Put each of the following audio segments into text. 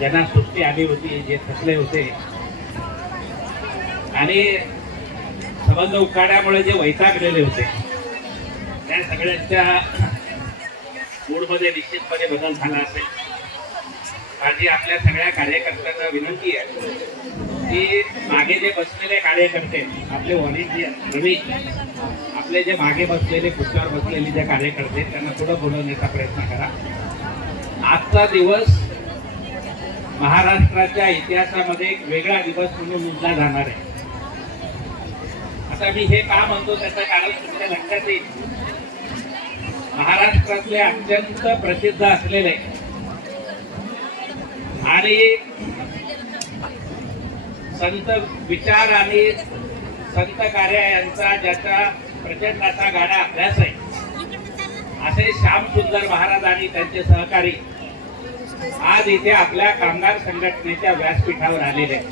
ज्यांना सुट्टी आली होती, जे थकले होते आणि संबंध उकाड्यामुळे जे वैतागलेले होते, त्या सगळ्यांच्या मूडमध्ये निश्चितपणे बदल झाला असेल. माझी आपल्या सगळ्या कार्यकर्त्यांना विनंती आहे की मागे जे बसलेले कार्यकर्ते, आपले व्हॉलेंटियर रवी, आपले जे मागे बसलेले, खुर्च्यावर बसलेले जे कार्यकर्ते, त्यांना पुढे बोलवण्याचा प्रयत्न करा. आजचा दिवस महाराष्ट्राच्या इतिहासामध्ये एक वेगळा दिवस म्हणून उजला जाणार आहे. आता मी हे का म्हणतो त्याचं कारण तुमच्या लक्षात येईल. महाराष्ट्रातले अत्यंत प्रसिद्ध असलेले आणि संत विचार आणि संत कार्य यांचा ज्याचा प्रचंड असा गाढा अभ्यास आहे, असे श्यामसुंदर महाराज आणि त्यांचे सहकारी आज इथे आपल्या कामगार संघटनेच्या व्यासपीठावर आलेले आहेत.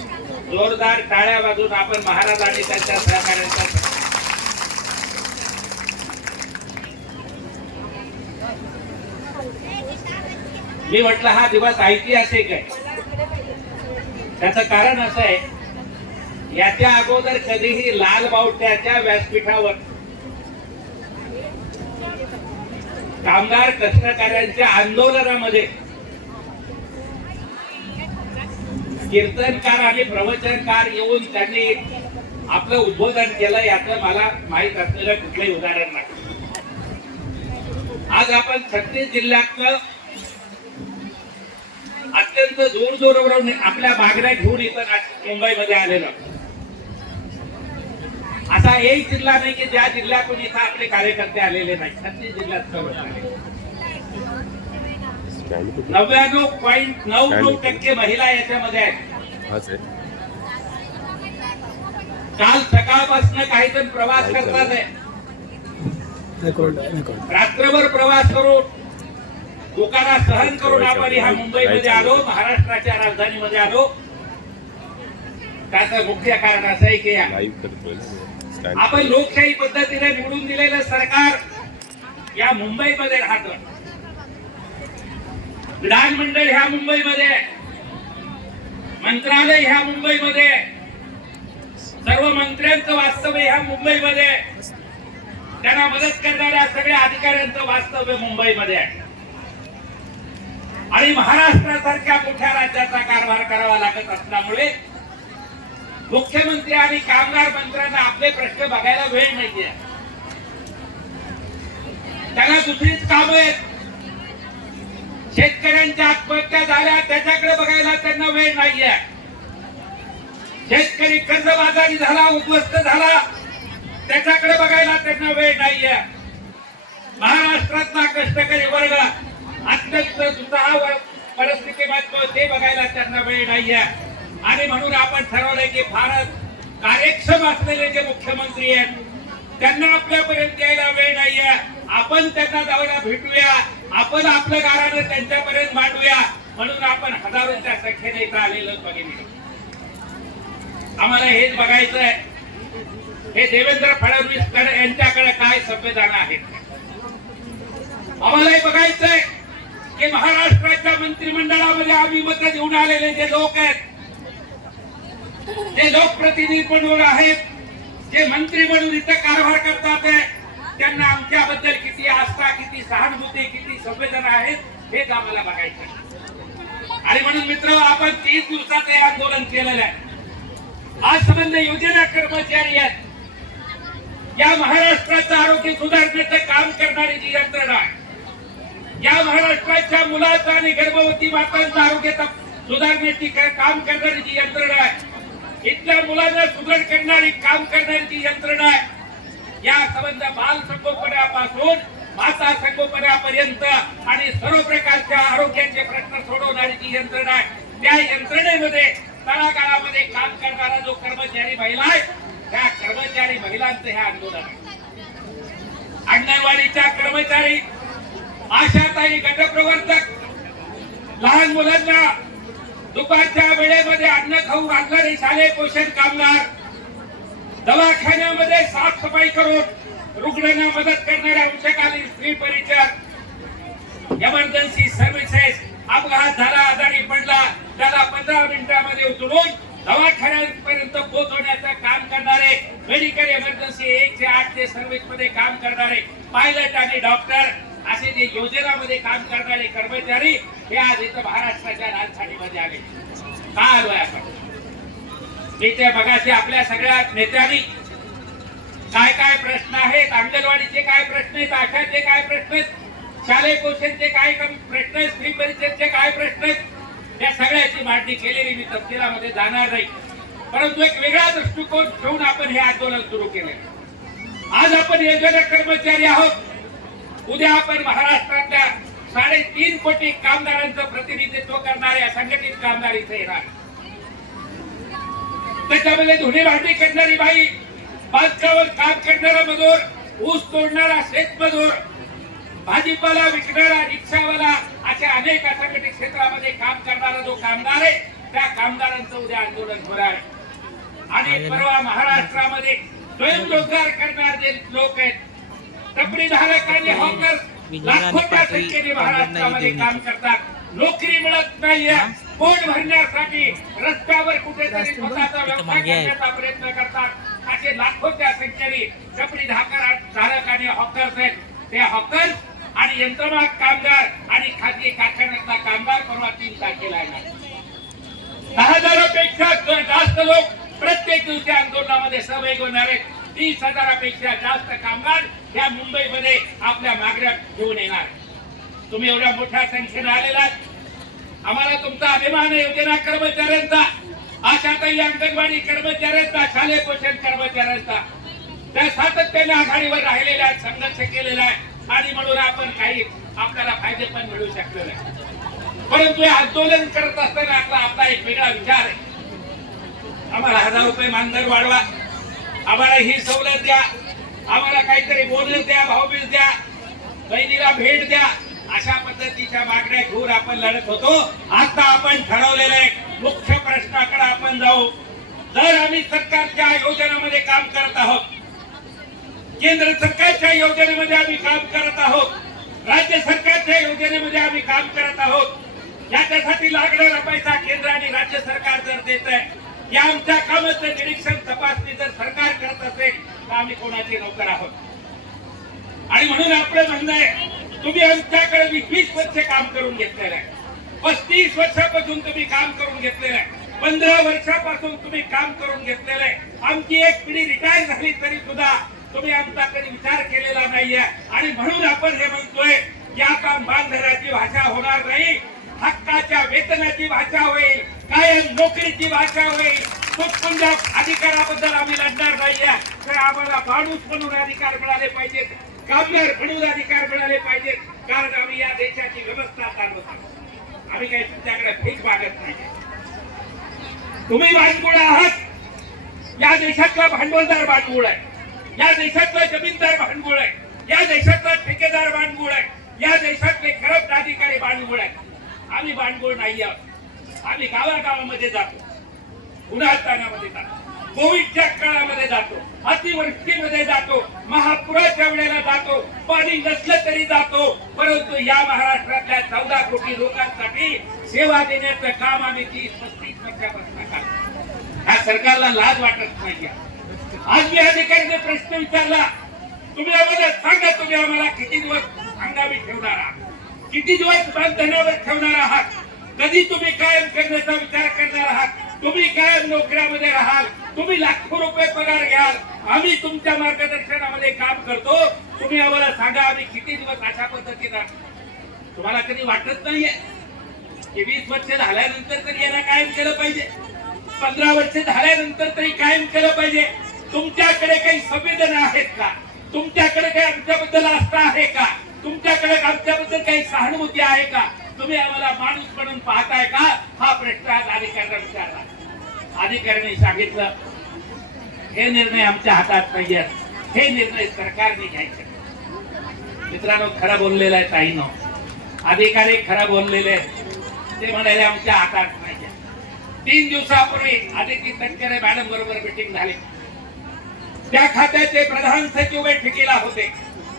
जोरदार टाळ्या वाजून आपण महाराज आणि त्यांच्या सहकाऱ्यांचा मी म्हटलं हा दिवस ऐतिहासिक आहे. त्याचं कारण असं आहे, याच्या अगोदर कधीही लाल बावट्याच्या व्यासपीठावर कामगार कष्टकऱ्यांच्या आंदोलनामध्ये कीर्तनकार आणि प्रवचनकार येऊन त्यांनी आपलं उद्बोधन केलं, याचं मला माहित असलेलं कुठलंही उदाहरण नाही. आज आपण 36 जिल्ह्यातलं अत्यंत दूर दूरवरून आपल्या मागण्या घेऊन इथं मुंबईमध्ये आलेलो. असा एक जिल्हा नाही की ज्या जिल्ह्यातून इथं आपले कार्यकर्ते आलेले नाही. 36 जिल्ह्यात 99.99% महिला याच्यामध्ये आहेत. काल सकाळपासून काही जण प्रवास करतात आहे, रात्रभर प्रवास करून लोकांना सहन करून आपण ह्या मुंबईमध्ये आलो, महाराष्ट्राच्या राजधानीमध्ये आलो. त्याचं मुख्य कारण असं आहे की आपण लोकशाही पद्धतीने निवडून दिलेलं सरकार या मुंबईमध्ये राहतं. विधानमंडळ ह्या मुंबईमध्ये, मंत्रालय ह्या मुंबईमध्ये, सर्व मंत्र्यांचं वास्तव्य ह्या मुंबईमध्ये, त्यांना मदत करणाऱ्या सगळ्या अधिकाऱ्यांचं वास्तव्य मुंबईमध्ये आहे. आणि महाराष्ट्रासारख्या मोठ्या राज्याचा कारभार करावा लागत असल्यामुळे मुख्यमंत्री आणि कामगार मंत्र्यांना आपले प्रश्न बघायला वेळ नाहीये. त्यांना दुसरीच कामं आहेत. शेतकऱ्यांच्या आत्महत्या झाल्या त्याच्याकडे बघायला त्यांना वेळ नाहीये. शेतकरी कर्जबाजारी झाला, उद्ध्वस्त झाला, त्याच्याकडे बघायला त्यांना वेळ नाहीये. महाराष्ट्रातला कष्टकरी वर्ग अत्यंत दुःखावर परिस्थितीमध्ये ते बघायला त्यांना वेळ नाहीये. आणि म्हणून आपण ठरवलंय की फारच कार्यक्षम असलेले जे मुख्यमंत्री आहेत त्यांना आपल्यापर्यंत यायला वेळ नाहीये. आपण त्यांना जाऊया, भेटूया, आपण आपलं गारानं त्यांच्यापर्यंत मांडूया. म्हणून आपण हजारोंच्या संख्येने इथं आलेलं बघितलं. आम्हाला हेच बघायचं आहे, हे देवेंद्र फडणवीस यांच्याकडे काय संवेदना आहेत. आम्हाला हे बघायचं आहे की महाराष्ट्राच्या मंत्रिमंडळामध्ये आम्ही मत देऊन आलेले जे लोक आहेत, जे लोकप्रतिनिधी म्हणून आहेत, जे मंत्री म्हणून इथं कारभार करतात, त्यांना आमच्याबद्दल किती आस्था, किती सहानुभूती, किती संवेदना आहेत, हेच आम्हाला बघायचं आहे. आणि म्हणून मित्र, आपण 30 दिवसाचं हे आंदोलन केलेलं आहे. आज संबंध योजना कर्मचारी आहेत, या महाराष्ट्राचं आरोग्य सुधारण्याचं काम करणारी जी यंत्रणा आहे, या महाराष्ट्राच्या मुलाचं आणि गर्भवती मातांचं आरोग्य सुधारण्याची काम करणारी जी यंत्रणा आहे, इथल्या मुलांना सुदृढ करणारी काम करणारी जी यंत्रणा आहे, या संबंध बाल संगोपनापासून माता संगोपनापर्यंत आणि सर्व प्रकारच्या आरोग्याचे प्रश्न सोडवणारी जी यंत्रणा आहे, त्या यंत्रणेमध्ये तळागाळामध्ये काम करणारा जो कर्मचारी महिला आहे, त्या कर्मचारी महिलांचं हे आंदोलन आहे. अंगणवाडीच्या कर्मचारी, आशाताई, गटप्रवर्तक, लहान मुलांना दुपारच्या वेळेमध्ये अन्न खाऊ घालणारे शालेय पोषण कामगार, दवाखान्यामध्ये साफसफाई करून रुग्णांना मदत करणाऱ्या अंशकालीन स्त्री परिचारक, इमर्जन्सी सर्व्हिसेस, अपघात झाला, आजारी पडला त्या 15 मिनिटांमध्ये उचलून दवाखान्यापर्यंत पोहोचवण्याचं काम करणारे, मेडिकल इमर्जन्सी 108 चे सर्व्हिस मध्ये काम करणारे पायलट आणि डॉक्टर, असे जे योजनामध्ये काम करणारे कर्मचारी हे आज इथं महाराष्ट्राच्या राजधानीमध्ये आले. का आलोय आपण? मी ते बघाशी आपल्या सगळ्या नेत्यांनी काय काय प्रश्न आहेत, अंगणवाडीचे काय प्रश्न आहेत, आशाचे काय प्रश्न आहेत, शालेय पोषणचे काय प्रश्न आहेत, स्त्री परिषदचे काय प्रश्न आहेत, या सगळ्याची मांडणी केलेली. मी तपशिलामध्ये जाणार नाही, परंतु एक वेगळा दृष्टिकोन ठेवून आपण हे आंदोलन सुरू केले. आज आपण योजना कर्मचारी आहोत, उद्या आपण महाराष्ट्रातल्या 3.5 कोटी कामगारांचं प्रतिनिधित्व करणारे संघटित कामगार इथे येणार. त्याच्यामध्ये धुणी भांडी करणारी बाई, बांधकामावर काम करणारा मजूर, ऊस तोडणारा शेतमजूर, भाजीपाला विकणारा रिक्षावाला, अशा अनेक असंघटित क्षेत्रामध्ये काम करणारा जो कामगार आहे त्या कामगारांचं उद्या आंदोलन होणार आहे. आणि परवा महाराष्ट्रामध्ये स्वयंरोजगार करणारे जे लोक आहेत, टपरी धारक आणि हॉकर्स लाखोच्या संख्येने महाराष्ट्रामध्ये काम करतात, नोकरी मिळत नाहीये, पोट भरण्यासाठी रस्त्यावर कुठेतरी स्वतःचा व्यवसाय करण्याचा प्रयत्न करतात. असे लाखोच्या संख्येने टपरी धारक आणि हॉकर्स आहेत. ते हॉकर्स आणि यंत्रमाग कामगार आणि खाजगी कारखान्यातला कामगार परवा 3 तारखेला येणार. 10,000पेक्षा जास्त लोक प्रत्येक दिवशी आंदोलनामध्ये सहभागी होणार आहेत. 30,000पेक्षा जास्त कामगार या मुंबईमध्ये आपल्या मागण्या घेऊन येणार. तुम्ही एवढ्या मोठ्या संख्येने आलेला आम्हाला तुमचा अभिमान आहे. योजना कर्मचाऱ्यांचा, आशाताई अंगणवाडी कर्मचाऱ्यांचा, शालेय पोषण कर्मचाऱ्यांचा, त्या सातत्याने आघाडीवर राहिलेल्या आहेत, संघर्ष केलेला आहे आणि म्हणून आपण काही आपल्याला फायदे पण मिळू शकले नाही. परंतु हे आंदोलन करत असताना आपला एक वेगळा विचार आहे. आम्हाला 1000 रुपये मानधन वाढवा, आम्हाला ही सवलत द्या, आम्हाला काहीतरी बोनस द्या, भाऊबीज द्या, बहिणीला भेट द्या, अशा पद्धतीच्या मागण्या घेऊन आपण लढत होतो. आता आपण ठरवलेलं आहे मुख्य प्रश्नाकडे आपण जाऊ. जर आम्ही सरकारच्या योजनेमध्ये काम करत आहोत, केंद्र सरकारच्या योजनेमध्ये आम्ही काम करत आहोत, राज्य सरकारच्या योजनेमध्ये आम्ही काम करत आहोत, याच्यासाठी लागणारा पैसा केंद्र आणि राज्य सरकार जर देत आहे, या आमच्या कामाचं निरीक्षण तपासणी जर सरकार करत असेल तर आम्ही कोणाचे नोकर आहोत. आणि म्हणून आपलं म्हणणं आहे, तुम्ही आमच्याकडे 20 वर्ष काम करून घेतलेलं आहे, 35 वर्षापासून तुम्ही काम करून घेतलेलं आहे, 15 वर्षापासून तुम्ही काम करून घेतलेलं आहे. आमची एक पिढी रिटायर झाली तरी सुद्धा तुम्ही आमचा कधी विचार केलेला नाहीये. आणि म्हणून आपण हे म्हणतोय की आता मानधनाची भाषा होणार नाही, हक्काच्या वेतनाची भाषा होईल, कायम नोकरीची भाषा होईल. तुटपुंजा अधिकाराबद्दल आम्ही लढणार नाहीये. तर आम्हाला माणूस म्हणून अधिकार मिळाले पाहिजेत, कामगार म्हणून अधिकार मिळाले पाहिजेत, कारण आम्ही या देशाची व्यवस्था चालवत आहोत. आम्ही काही तुमच्याकडे भीक मागत नाही. तुम्ही भांडवल आहात, या देशातला भांडवलदार भांडवल आहे, या देशातला जमीनदार भांडवल आहे, या देशातला ठेकेदार भांडवल आहे, या देशातले खरब अधिकारी भांडवल आहे. आम्ही भांडवल नाही आहोत. आम्ही गावागावामध्ये जातो, उन्हातानामध्ये जातो, कोविडच्या काळामध्ये जातो, अतिवृष्टीमध्ये जातो, महापुराच्या वेळेला जातो, पाणी नसलं तरी जातो. परंतु या महाराष्ट्रातल्या 14 कोटी लोकांसाठी सेवा देण्याचं काम आम्ही 30-35 वर्षापासून करतो. ह्या सरकारला लाज वाटत नाही. आज मी अधिकाऱ्याने प्रश्न विचारला, तुम्ही आम्हाला सांगा, तुम्ही आम्हाला किती दिवस हंगामी ठेवणार आहात, किती दिवस मानधनावर ठेवणार आहात, कधी तुम्ही कायम करण्याचा विचार करणार आहात, तुम्ही कायम नोकऱ्यामध्ये राहाल, तुम्ही लाखो रुपये पगार घ्याल, आम्ही तुमच्या मार्गदर्शनामध्ये काम करतो, तुम्ही आम्हाला सांगा आम्ही किती दिवस अशा पद्धतीनं. तुम्हाला कधी वाटत नाहीये की 20 वर्ष झाल्यानंतर तरी यांना कायम केलं पाहिजे, 15 वर्ष झाल्यानंतर तरी कायम केलं पाहिजे. तुमच्याकडे काही संवेदना आहेत का? तुमच्याकडे काही आमच्याबद्दल आस्था आहे का? तुमच्याकडे आमच्याबद्दल काही सहानुभूती आहे का? तुम्ही आम्हाला माणूस म्हणून पाहताय का? हा प्रश्न आज अधिकाऱ्यांना विचारला. अधिकाऱ्यांनी सांगितलं हे निर्णय आमच्या हातात नाहीये, हे निर्णय सरकारने घ्यायचे. मित्रांनो, खरं बोललेलं आहे ताईनो, अधिकारी खरं बोललेले, ते म्हणाले आमच्या हातात नाहीये. 3 दिवसापूर्वी आदिती तटकरे मॅडम बरोबर मीटिंग झाली. त्या खात्याचे प्रधान सचिव बैठकीला होते.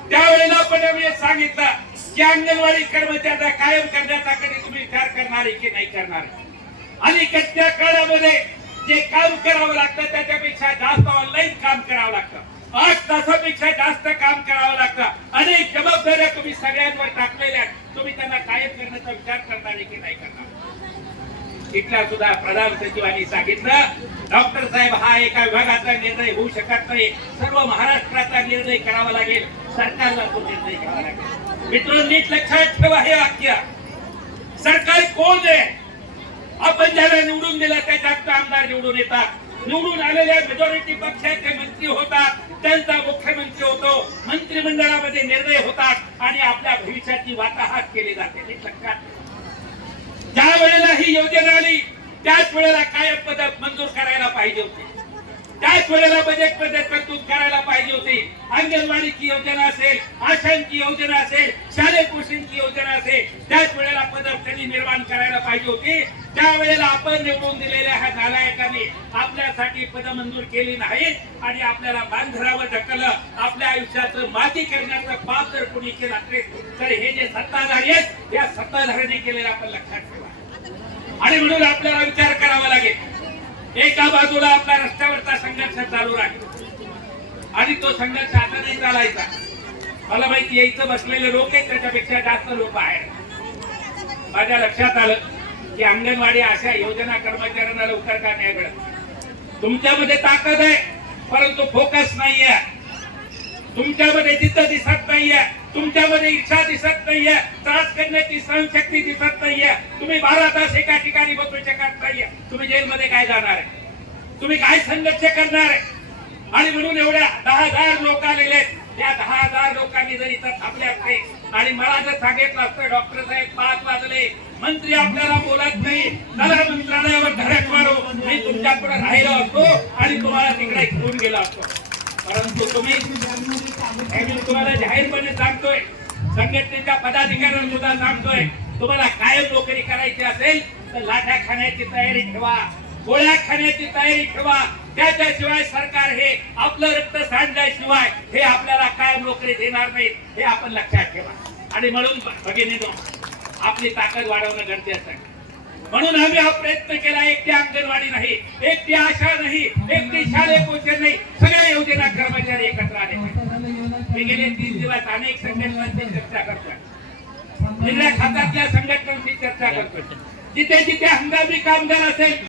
त्यावेळेला पण आम्ही सांगितलं की अंगणवाडी कर्मचाऱ्यांना कायम करण्याचा कधी तुम्ही विचार करणार की नाही करणार. अलीकडच्या काळामध्ये जे काम करावं लागतं त्याच्यापेक्षा जास्त ऑनलाईन काम करावं लागतं, 8 तासापेक्षा जास्त काम करावं लागतं। अनेक जबाबदाऱ्या तुम्ही सगळ्यांवर टाकलेल्या, तुम्ही त्यांना कायम करण्याचा विचार करता की नाही करणार? इथल्या सुद्धा प्रधान सचिवांनी सांगितलं, डॉक्टर साहेब हा एका विभागाचा निर्णय होऊ शकत नाही, सर्व महाराष्ट्राचा निर्णय करावा लागेल, सरकारला तो निर्णय घ्यावा लागेल। मित्रांनो, नीट लक्षात ठेवा हे वाक्य। सरकार कोण आहे? आपण ज्याला निवडून दिलं त्याच्यात आमदार निवडून येतात, निवडून आलेल्या मेजॉरिटी पक्षाचे मंत्री होतात, त्यांचा मुख्यमंत्री होतो, मंत्रिमंडळामध्ये निर्णय होतात आणि आपल्या भविष्याची वाताहत केली जाते। नीट लक्षात ठेवा। ज्या वेळेला ही योजना आली त्याच वेळेला कायम पदक मंजूर करायला पाहिजे होते, त्याच वेळेला बजेट मध्ये तरतूद करायला पाहिजे होती। अंगणवाडीची योजना असेल, आशांची योजना असेल, शालेय पोषणची योजना असेल, त्याच वेळेला पदक त्यांनी निर्माण करायला पाहिजे होती। त्या वेळेला आपण निवडून दिलेल्या ह्या नालायकांनी आपल्यासाठी पद मंजूर केली नाहीत आणि आपल्याला बांधरावर ढकललं। आपल्या आयुष्याचं माती करण्याचं पाप जर कोणी केलं असेल तर हे जे सत्ताधारी आहेत या सत्ताधाऱ्यांनी केलेलं आपण लक्षात ठेवा। आणि म्हणून आपल्याला विचार करावा लागेल, एका बाजूला आपला रस्त्यावरचा संघर्ष चालू राहील आणि तो संघर्ष आता नाही चालायचा। मला माहिती आहे इथं बसलेले लोक आहेत त्याच्यापेक्षा जास्त लोक आहेत। माझ्या लक्षात आलं की अंगणवाडी अशा योजना कर्मचाऱ्यांना लवकर का नाही मिळत? तुमच्यामध्ये ताकद आहे परंतु फोकस नाहीये, तुमच्यामध्ये जिद्द दिसत नाहीये, तुमच्यामध्ये इच्छा दिसत नाहीये, त्रास करण्याची सहनशक्ती दिसत नाहीये। तुम्ही 12 तास एका ठिकाणी बसू शकत नाहीये। तुम्ही जेलमध्ये काय जाणार आहे? तुम्ही काय संघर्ष करणार आहे? आणि म्हणून एवढ्या 10,000 लोक आलेले आहेत, त्या 10,000 लोकांनी जर इथं थांबले असते आणि मला जर सांगितलं असतं डॉक्टर साहेब 5 वाजले, मंत्री आपल्याला बोलत नाही, चला मंत्रालयावर धडक मारू, मी तुमच्याकडे राहिलो असतो आणि तुम्हाला तिकडे घेऊन गेलो असतो। परंतु मी तुम्हाला जाहीरपणे सांगतोय, संघटनेच्या पदाधिकाऱ्यांना सुद्धा सांगतोय, तुम्हाला कायम नोकरी करायची असेल तर लाठ्या खाण्याची तयारी ठेवा, गोळ्या खाण्याची तयारी ठेवा। त्याच्याशिवाय सरकार हे आपलं रक्त सांडल्याशिवाय हे आपल्याला कायम नोकरी देणार नाही, हे आपण लक्षात ठेवा। आणि म्हणून भगिनींनो, आपली ताकद वाढवणं गरजेचं आहे। म्हणून आम्ही हा प्रयत्न केला, एकटी अंगणवाडी नाही, एकटी आशा नाही, एकटी शालेय पोषण नाही, सगळ्या योजना कर्मचारी एकत्र आले। मी गेले 30 दिवस अनेक संघटनांची चर्चा करतोय, वेगळ्या खात्यातल्या संघटनांची चर्चा करतोय, जिथे जिथे हंगामी कामगार असेल